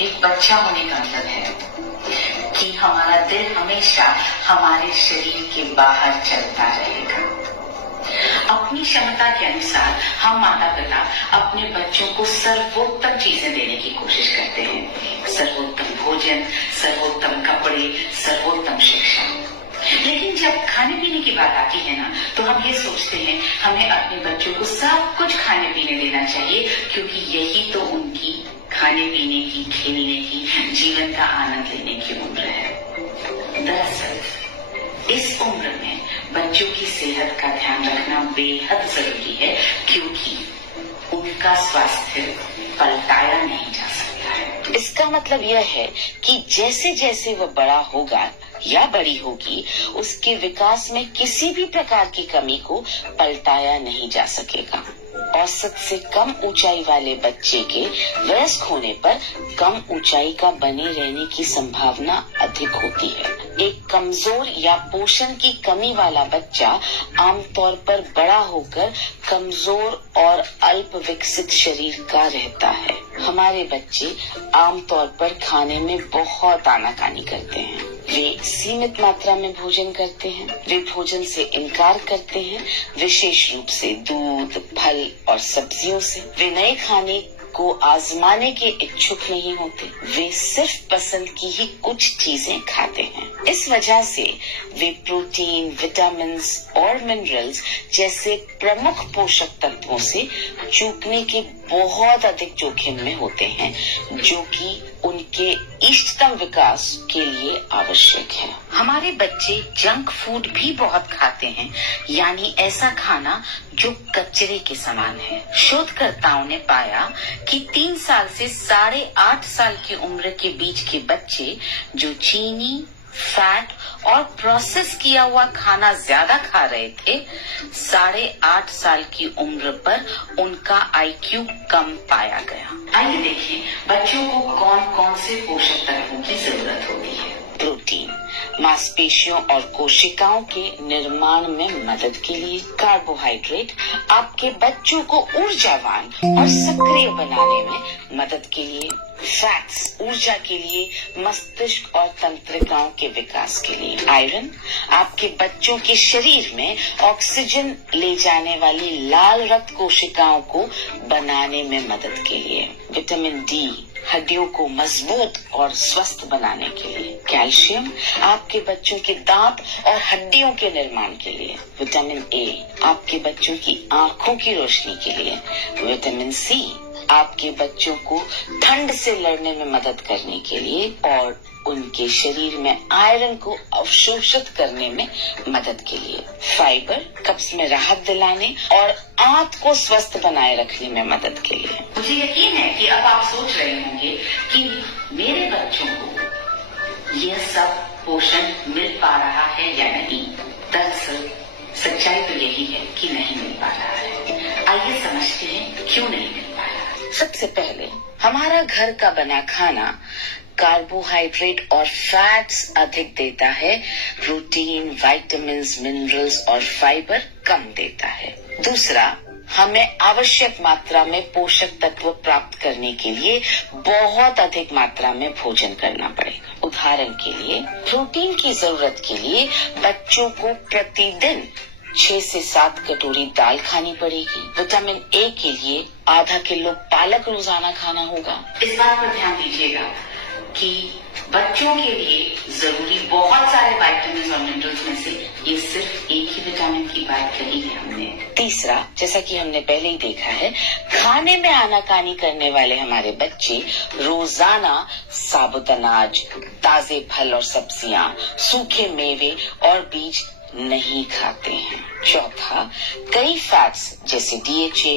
एक बच्चा होने का मतलब है कि हमारा दिल हमेशा हमारे शरीर के बाहर चलता रहेगा। अपनी क्षमता के अनुसार हम माता पिता अपने बच्चों को सर्वोत्तम चीजें देने की कोशिश करते हैं। सर्वोत्तम भोजन, सर्वोत्तम कपड़े, सर्वोत्तम शिक्षा। लेकिन जब खाने पीने की बात आती है ना, तो हम ये सोचते हैं हमें अपने बच्चों को सब कुछ खाने पीने देना चाहिए, क्योंकि यही तो उनकी खाने पीने की, खेलने की, जीवन का आनंद लेने की उम्र है। दरअसल इस उम्र में बच्चों की सेहत का ध्यान रखना बेहद जरूरी है, क्योंकि उनका स्वास्थ्य पलटाया नहीं जा सकता है। इसका मतलब यह है कि जैसे जैसे वह बड़ा होगा या बड़ी होगी, उसके विकास में किसी भी प्रकार की कमी को पलटाया नहीं जा सकेगा। औसत से कम ऊंचाई वाले बच्चे के वयस्क होने पर कम ऊंचाई का बने रहने की संभावना अधिक होती है। एक कमजोर या पोषण की कमी वाला बच्चा आमतौर पर बड़ा होकर कमजोर और अल्प विकसित शरीर का रहता है। हमारे बच्चे आमतौर पर खाने में बहुत आनाकानी करते हैं। वे सीमित मात्रा में भोजन करते हैं। वे भोजन से इनकार करते हैं, विशेष रूप से दूध, फल और सब्जियों से। वे नए खाने को आजमाने के इच्छुक नहीं होते। वे सिर्फ पसंद की ही कुछ चीजें खाते हैं। इस वजह से वे प्रोटीन, विटामिन और मिनरल्स जैसे प्रमुख पोषक तत्वों से चूकने के बहुत अधिक जोखिम में होते हैं, जो कि उनके इष्टतम विकास के लिए आवश्यक है। हमारे बच्चे जंक फूड भी बहुत खाते हैं, यानी ऐसा खाना जो कचरे के समान है। शोधकर्ताओं ने पाया कि 3 साल से 8.5 साल की उम्र के बीच के बच्चे जो चीनी, फैट और प्रोसेस किया हुआ खाना ज्यादा खा रहे थे, 8.5 साल की उम्र पर उनका IQ कम पाया गया। आइए देखें बच्चों को कौन कौन से पोषक तत्वों की जरूरत होती है। प्रोटीन मांसपेशियों और कोशिकाओं के निर्माण में मदद के लिए। कार्बोहाइड्रेट आपके बच्चों को ऊर्जावान और सक्रिय बनाने में मदद के लिए। फैट्स ऊर्जा के लिए, मस्तिष्क और तंत्रिकाओं के विकास के लिए। आयरन आपके बच्चों के शरीर में ऑक्सीजन ले जाने वाली लाल रक्त कोशिकाओं को बनाने में मदद के लिए। विटामिन डी हड्डियों को मजबूत और स्वस्थ बनाने के लिए। कैल्शियम आपके बच्चों के दांत और हड्डियों के निर्माण के लिए। विटामिन ए आपके बच्चों की आंखों की रोशनी के लिए। विटामिन सी आपके बच्चों को ठंड से लड़ने में मदद करने के लिए और उनके शरीर में आयरन को अवशोषित करने में मदद के लिए। फाइबर कब्ज में राहत दिलाने और आंत को स्वस्थ बनाए रखने में मदद के लिए। मुझे यकीन है कि अब आप सोच रहे होंगे कि मेरे बच्चों को यह सब पोषण मिल पा रहा है या नहीं। दरअसल सच्चाई तो यही है कि नहीं मिल पा रहा है। आइए समझते हैं क्यों नहीं मिल पा रहा है। सबसे पहले हमारा घर का बना खाना कार्बोहाइड्रेट और फैट्स अधिक देता है, प्रोटीन, विटामिन्स, मिनरल्स और फाइबर कम देता है। दूसरा, हमें आवश्यक मात्रा में पोषक तत्व प्राप्त करने के लिए बहुत अधिक मात्रा में भोजन करना पड़ेगा। उदाहरण के लिए, प्रोटीन की जरूरत के लिए बच्चों को प्रतिदिन 6 से 7 कटोरी दाल खानी पड़ेगी। विटामिन ए के लिए आधा किलो पालक रोजाना खाना होगा। इस बात पर ध्यान दीजिएगा कि बच्चों के लिए जरूरी बहुत सारे विटामिन और मिनरल्स में से ये सिर्फ एक ही विटामिन की बात कही है हमने। तीसरा, जैसा कि हमने पहले ही देखा है, खाने में आनाकानी करने वाले हमारे बच्चे रोजाना साबुत अनाज, ताजे फल और सब्जियां, सूखे मेवे और बीज नहीं खाते हैं। चौथा, कई फैट्स जैसे DHA,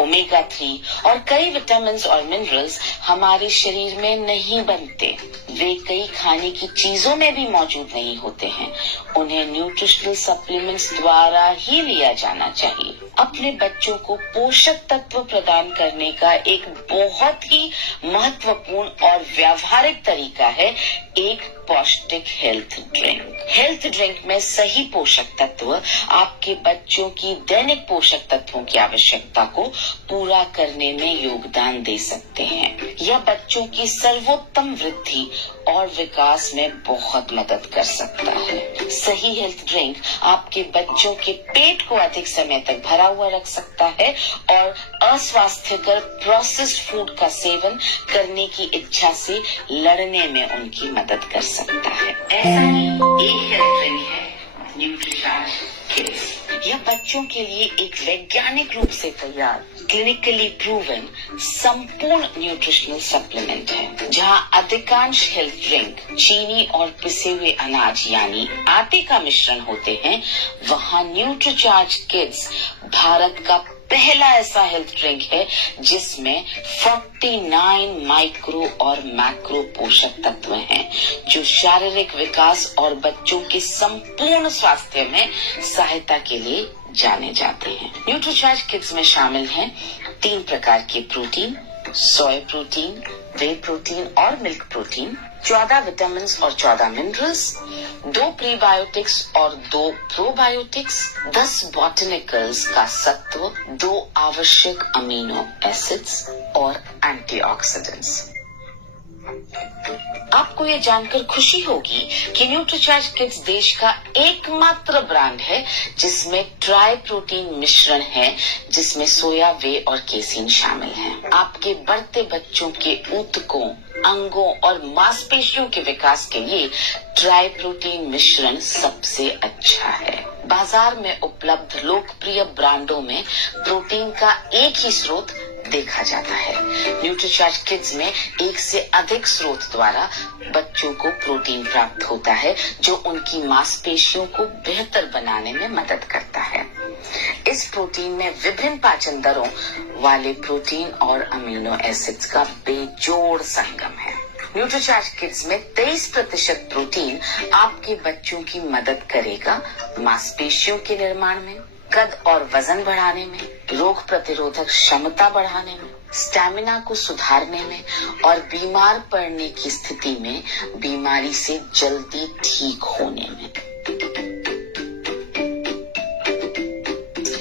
ओमेगा 3 और कई विटामिन और मिनरल्स हमारे शरीर में नहीं बनते। वे कई खाने की चीजों में भी मौजूद नहीं होते हैं। उन्हें न्यूट्रिशनल सप्लीमेंट्स द्वारा ही लिया जाना चाहिए। अपने बच्चों को पोषक तत्व प्रदान करने का एक बहुत ही महत्वपूर्ण और व्यावहारिक तरीका है एक पौष्टिक हेल्थ ड्रिंक में सही पोषक तत्व आपके बच्चों की दैनिक पोषक तत्वों की आवश्यकता को पूरा करने में योगदान दे सकते हैं। यह बच्चों की सर्वोत्तम वृद्धि और विकास में बहुत मदद कर सकता है। सही हेल्थ ड्रिंक आपके बच्चों के पेट को अधिक समय तक भरा हुआ रख सकता है और अस्वास्थ्यकर प्रोसेस्ड फूड का सेवन करने की इच्छा से लड़ने में उनकी मदद कर सकता है। ऐसा ही एक हेल्थ ड्रिंक है न्यूट्रीचार्ज किड्स। यह बच्चों के लिए एक वैज्ञानिक रूप से तैयार क्लिनिकली प्रूवन संपूर्ण न्यूट्रिशनल सप्लीमेंट है। जहां अधिकांश हेल्थ ड्रिंक चीनी और पिसे हुए अनाज यानी आटे का मिश्रण होते हैं, वहां न्यूट्रीचार्ज किड्स भारत का पहला ऐसा हेल्थ ड्रिंक है जिसमें 49 माइक्रो और मैक्रो पोषक तत्व हैं, जो शारीरिक विकास और बच्चों के संपूर्ण स्वास्थ्य में सहायता के लिए जाने जाते हैं। न्यूट्रीचार्ज किड्स में शामिल हैं 3 प्रकार के प्रोटीन, सोया प्रोटीन, वे प्रोटीन और मिल्क प्रोटीन, 14 विटामिन और 14 मिनरल्स, 2 प्रीबायोटिक्स और 2 प्रोबायोटिक्स, 10 बॉटनिकल्स का सत्व, 2 आवश्यक अमीनो एसिड्स और एंटीऑक्सीडेंट्स। आपको ये जानकर खुशी होगी कि न्यूट्रीचार्ज किड्स देश का एकमात्र ब्रांड है जिसमें ट्राई प्रोटीन मिश्रण है, जिसमें सोया, वे और केसीन शामिल हैं। आपके बढ़ते बच्चों के ऊतकों, अंगों और मांसपेशियों के विकास के लिए ट्राई प्रोटीन मिश्रण सबसे अच्छा है। बाजार में उपलब्ध लोकप्रिय ब्रांडों में प्रोटीन का एक ही स्रोत देखा जाता है। न्यूट्रीचार्ज किड्स में एक से अधिक स्रोत द्वारा बच्चों को प्रोटीन प्राप्त होता है, जो उनकी मांसपेशियों को बेहतर बनाने में मदद करता है। इस प्रोटीन में विभिन्न पाचन दरों वाले प्रोटीन और अमीनो एसिड्स का बेजोड़ संगम है। न्यूट्रीचार्ज किड्स में 23% प्रोटीन आपके बच्चों की मदद करेगा मांसपेशियों के निर्माण में, कद और वजन बढ़ाने में, रोग प्रतिरोधक क्षमता बढ़ाने में, स्टैमिना को सुधारने में और बीमार पड़ने की स्थिति में बीमारी से जल्दी ठीक होने में।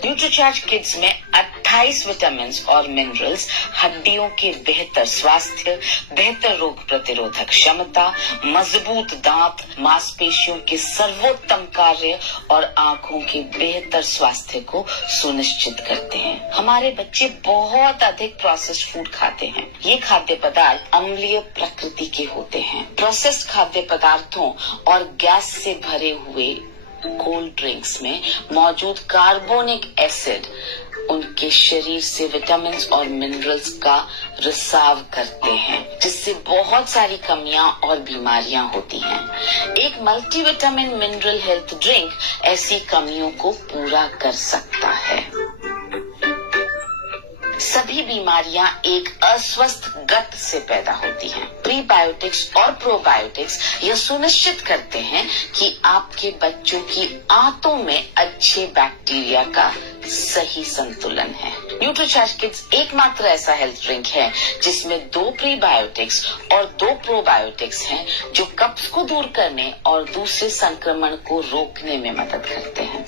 न्यूट्रीचार्ज किड्स में 28 विटामिन और मिनरल्स हड्डियों के बेहतर स्वास्थ्य, बेहतर रोग प्रतिरोधक क्षमता, मजबूत दांत, मांसपेशियों के सर्वोत्तम कार्य और आंखों के बेहतर स्वास्थ्य को सुनिश्चित करते हैं। हमारे बच्चे बहुत अधिक प्रोसेस्ड फूड खाते हैं। ये खाद्य पदार्थ अम्लीय प्रकृति के होते हैं। प्रोसेस्ड खाद्य पदार्थों और गैस से भरे हुए कोल्ड ड्रिंक्स में मौजूद कार्बोनिक एसिड उनके शरीर से विटामिन और मिनरल्स का रिसाव करते हैं, जिससे बहुत सारी कमियां और बीमारियां होती हैं। एक मल्टीविटामिन मिनरल हेल्थ ड्रिंक ऐसी कमियों को पूरा कर सकता है। सभी बीमारियां एक अस्वस्थ गट से पैदा होती हैं। प्रीबायोटिक्स और प्रोबायोटिक्स यह सुनिश्चित करते हैं कि आपके बच्चों की आंतों में अच्छे बैक्टीरिया का सही संतुलन है। न्यूट्रीचार्ज किड्स एकमात्र ऐसा हेल्थ ड्रिंक है जिसमें 2 प्रीबायोटिक्स और 2 प्रोबायोटिक्स हैं, जो कब्ज को दूर करने और दूसरे संक्रमण को रोकने में मदद करते हैं।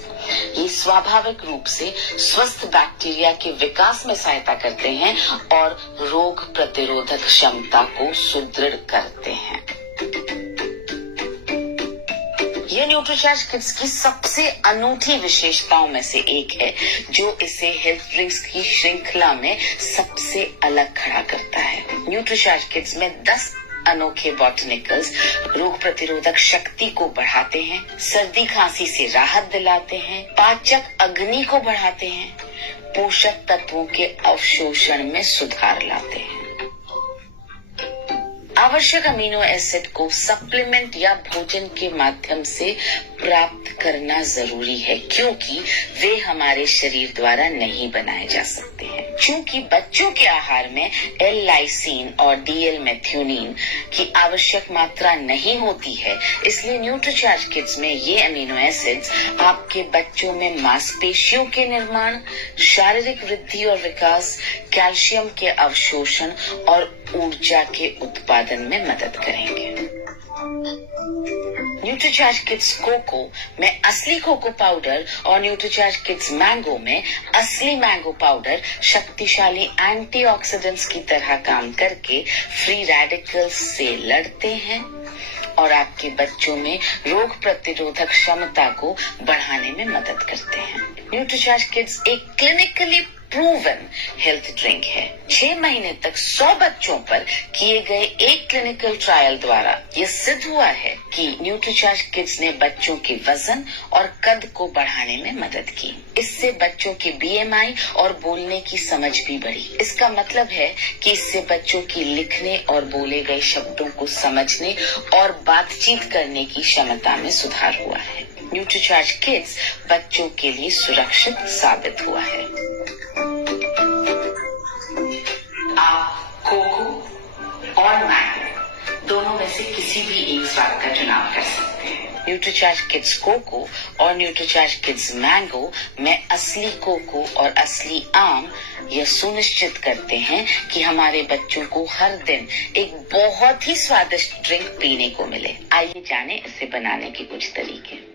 ये स्वाभाविक रूप से स्वस्थ बैक्टीरिया के विकास में सहायता करते हैं और रोग प्रतिरोधक क्षमता को सुदृढ़ करते हैं। यह न्यूट्रीचार्ज किड्स की सबसे अनूठी विशेषताओं में से एक है, जो इसे हेल्थ ड्रिंक्स की श्रृंखला में सबसे अलग खड़ा करता है। न्यूट्रीचार्ज किड्स में 10 अनोखे बॉटनिकल्स रोग प्रतिरोधक शक्ति को बढ़ाते हैं, सर्दी खांसी से राहत दिलाते हैं, पाचक अग्नि को बढ़ाते हैं, पोषक तत्वों के अवशोषण में सुधार लाते हैं। आवश्यक अमीनो एसिड को सप्लीमेंट या भोजन के माध्यम से प्राप्त करना जरूरी है, क्योंकि वे हमारे शरीर द्वारा नहीं बनाए जा सकते हैं। चूंकि बच्चों के आहार में L-लाइसीन और DL-मेथियोनिन की आवश्यक मात्रा नहीं होती है, इसलिए न्यूट्रीचार्ज किड्स में ये अमीनो एसिड्स आपके बच्चों में मांसपेशियों के निर्माण, शारीरिक वृद्धि और विकास, कैल्शियम के अवशोषण और ऊर्जा के उत्पादन में मदद करेंगे। न्यूट्रीचार्ज किड्स कोको में असली कोको पाउडर और न्यूट्रीचार्ज किड्स मैंगो में असली मैंगो पाउडर शक्तिशाली एंटीऑक्सीडेंट्स की तरह काम करके फ्री रेडिकल्स से लड़ते हैं और आपके बच्चों में रोग प्रतिरोधक क्षमता को बढ़ाने में मदद करते हैं। न्यूट्रीचार्ज किड्स एक क्लिनिकली प्रूवन हेल्थ ड्रिंक है। 6 महीने तक 100 बच्चों पर किए गए एक क्लिनिकल ट्रायल द्वारा यह सिद्ध हुआ है कि न्यूट्रीचार्ज किड्स ने बच्चों के वजन और कद को बढ़ाने में मदद की। इससे बच्चों की बीएमआई और बोलने की समझ भी बढ़ी। इसका मतलब है कि इससे बच्चों की लिखने और बोले गए शब्दों को समझने और बातचीत करने की क्षमता में सुधार हुआ है। न्यूट्रीचार्ज किड्स बच्चों के लिए सुरक्षित साबित हुआ है। आप कोको और मैंगो दोनों में से किसी भी एक स्वाद का चुनाव कर सकते हैं। न्यूट्रीचार्ज किड्स कोको और न्यूट्रीचार्ज किड्स मैंगो में असली कोको और असली आम यह सुनिश्चित करते हैं कि हमारे बच्चों को हर दिन एक बहुत ही स्वादिष्ट ड्रिंक पीने को मिले। आइए जानें इसे बनाने के कुछ तरीके।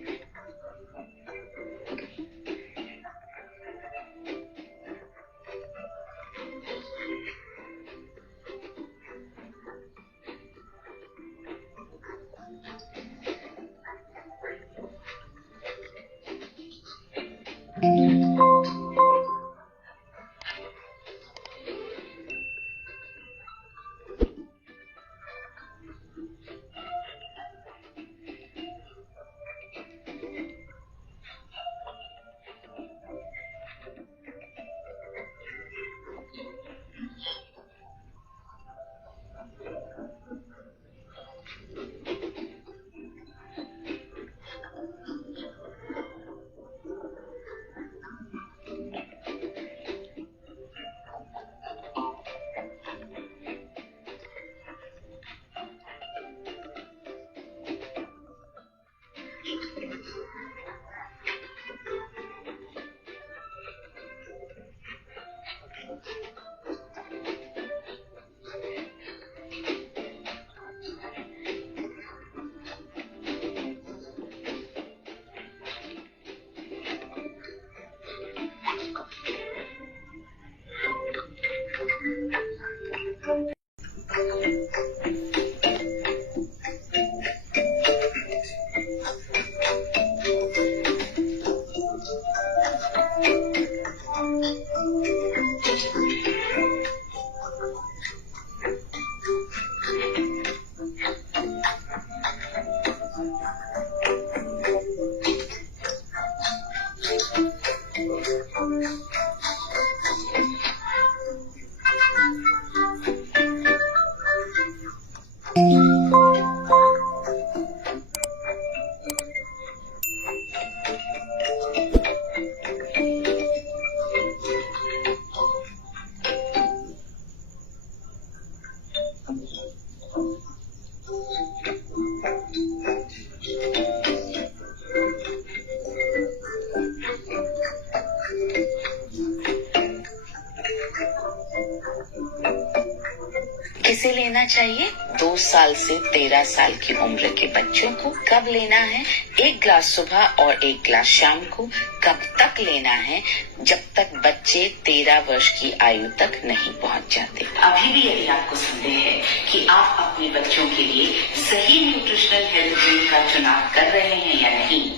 किसे लेना चाहिए? 2 साल से 13 साल की उम्र के बच्चों को। कब लेना है? 1 ग्लास सुबह और 1 ग्लास शाम को। कब तक लेना है? जब तक बच्चे 13 वर्ष की आयु तक नहीं पहुंच जाते। अभी भी यदि आपको संदेह है कि आप अपने बच्चों के लिए सही न्यूट्रिशनल हेल्थ ड्रिंक का चुनाव कर रहे हैं या नहीं,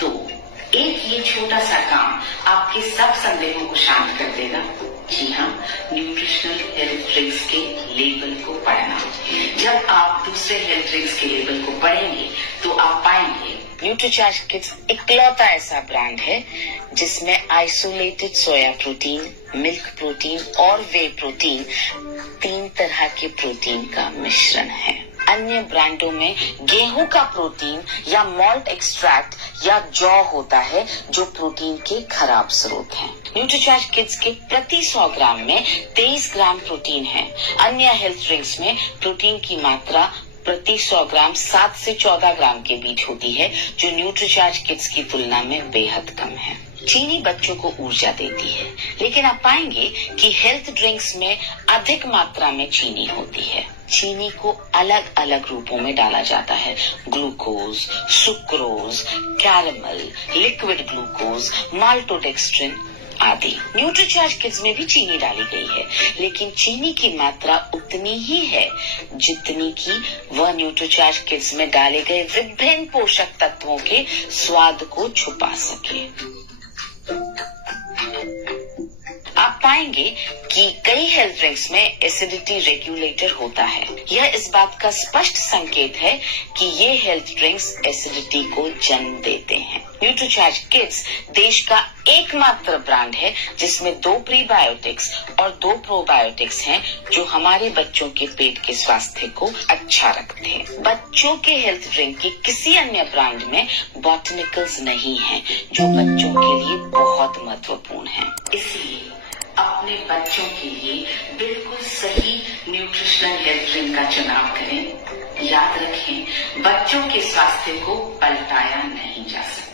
तो एक ये छोटा सा काम आपके सब संदेहों को शांत कर देगा। जी हाँ, न्यूट्रिशनल हेल्थ ड्रिंक्स के लेबल को पढ़ना। जब आप दूसरे हेल्थ ड्रिंक्स के लेबल को पढ़ेंगे तो आप पाएंगे न्यूट्रीचार्ज किड्स इकलौता ऐसा ब्रांड है जिसमें isolated soya protein, milk protein और वे प्रोटीन 3 तरह के प्रोटीन का मिश्रण है। अन्य ब्रांडों में गेहूं का प्रोटीन या मॉल्ट एक्सट्रैक्ट या जौ होता है जो प्रोटीन के खराब स्रोत हैं। न्यूट्रीचार्ज किड्स के प्रति 100 ग्राम में 23 ग्राम प्रोटीन है। अन्य हेल्थ ड्रिंक्स में प्रोटीन की मात्रा प्रति 100 ग्राम 7 से 14 ग्राम के बीच होती है, जो न्यूट्रीचार्ज किड्स की तुलना में बेहद कम है। चीनी बच्चों को ऊर्जा देती है, लेकिन आप पाएंगे कि हेल्थ ड्रिंक्स में अधिक मात्रा में चीनी होती है। चीनी को अलग अलग रूपों में डाला जाता है, glucose, sucrose, caramel, liquid glucose, maltodextrin आदि। न्यूट्रीचार्ज किड्स में भी चीनी डाली गई है, लेकिन चीनी की मात्रा उतनी ही है जितनी कि वह न्यूट्रीचार्ज किड्स में डाले गए विभिन्न पोषक तत्वों के स्वाद को छुपा सके। आप पाएंगे कि कई हेल्थ ड्रिंक्स में एसिडिटी रेगुलेटर होता है। यह इस बात का स्पष्ट संकेत है कि ये हेल्थ ड्रिंक्स एसिडिटी को जन्म देते हैं। न्यूट्रीचार्ज किड्स देश का एकमात्र ब्रांड है जिसमें 2 प्रीबायोटिक्स और 2 प्रोबायोटिक्स हैं, जो हमारे बच्चों के पेट के स्वास्थ्य को अच्छा रखते हैं। बच्चों के हेल्थ ड्रिंक की किसी अन्य ब्रांड में बॉटनिकल्स नहीं हैं, जो बच्चों के लिए बहुत महत्वपूर्ण है। इसलिए अपने बच्चों के लिए बिल्कुल सही न्यूट्रिशनल हेल्थ ड्रिंक का चुनाव करें। याद रखें, बच्चों के स्वास्थ्य को पलटाया नहीं जा सकता।